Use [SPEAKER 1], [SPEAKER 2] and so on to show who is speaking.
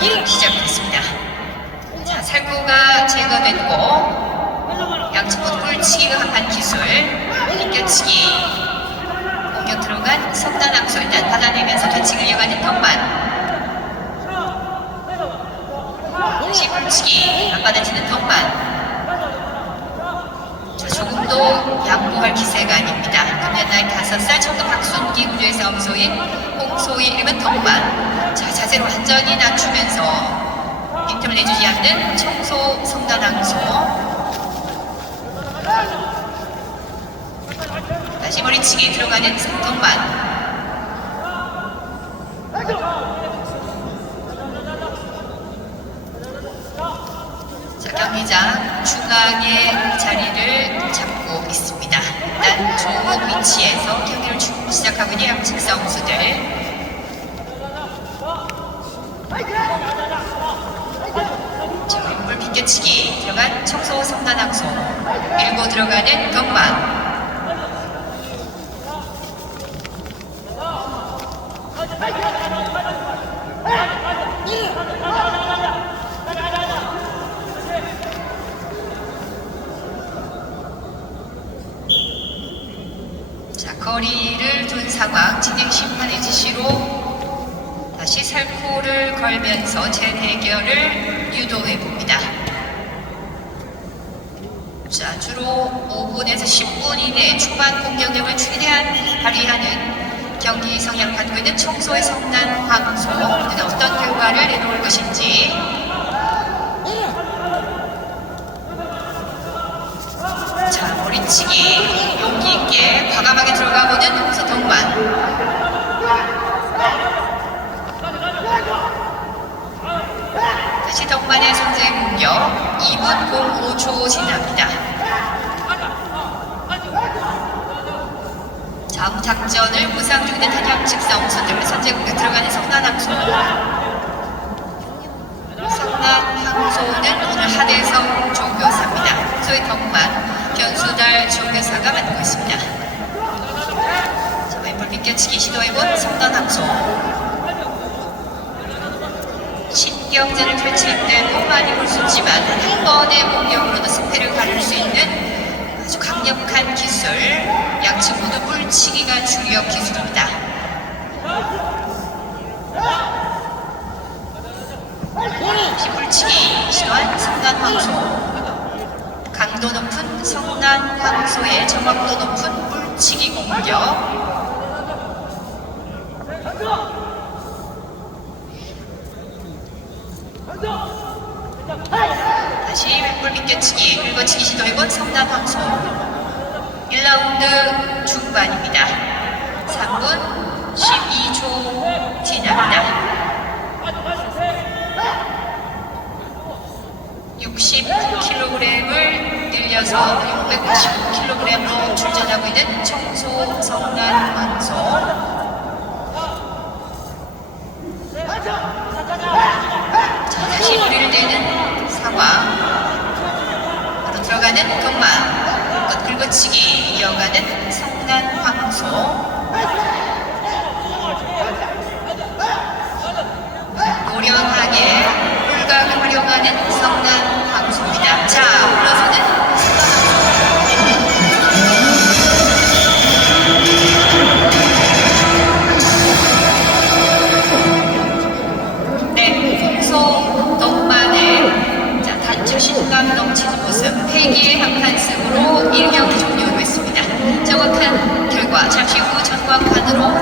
[SPEAKER 1] 경기 시작됐습니다. 자, 살구가 제거됐고 양측 모두 꿀치기가 합한 기술 비껴치기 공격 들어간 석단 악수 일단 받아내면서 되치기를 이어가는 덕만 다시 꿀치기 앞받아치는 덕만 자, 조금도 양보할 기세가 아닙니다. 금년 나이 5살 청도 박순기 구조의 싸움소인 홍소희 이름은 덕만 자, 자세를 완전히 낮 추면서 빈틈을 내주지 않는 청소 성단항소 다시 머리치기 들어가는 덕만 자, 경기장 중앙에 자리를 잡고 있습니다. 일단 좋은 위치에서 경기를 주- 시작하고 있는 양측 선수들. 자, 비껴치기 들어간 청소 성단항소 밀고 들어가는 경만 자, 거리를 둔 상황 진행 심판의 지시로 다시 살코를 걸면서 재대결을 유도해 봅니다. 10분 이내 초반 공격력을 최대한 발휘하는 경기 성향을 갖고 있는 청소의 성난 황소 오늘은 어떤 결과를 내놓을 것인지. 자, 머리치기. 용기 있게 과감하게 들어가보는 홍서 덕만 다시 덕만의 선수의 공격. 2분 05초 지납니다. 다음 작전을 무상 중인 한양 측 선수들 선제 공격 들어가는 성난항소 성난항소는 오늘 하대성 조교사입니다. 소의 덕만 변수달 조교사가 맡고 있습니다. 자, 왼발 비껴치기 시도해본 성난항소 신경전을 펼칠 때도 많이 볼수 있지만 한 번의 공격으로도 승패를 가를 수 있는 아주 강력한 기술 양측 모두 뿔치기가 주력 기술입니다. 뿔치기 시도한 성난 황소. 강도 높은 성난 황소의 정확도 높은 뿔치기 공격. 다시 왼볼 비껴치기 긁어치기 시도해본 성남 황소. 1라운드 중반입니다 3분 12초 지납니다 60kg을 늘려서 695kg으로 출전하고 있는 청소 성난 황소 자, 다시 머리를 내는 상황. 바로 들어가는 경마. 끝 긁어치기 이어가는 성 난 황소. 노련하게 홀각을 활용하는 성난 황소입니다. 자, 물러서는 네, 자신감 넘치는 모습, 패기의 한 판승으로 1경기 종료 과 잠시 후 전광판으로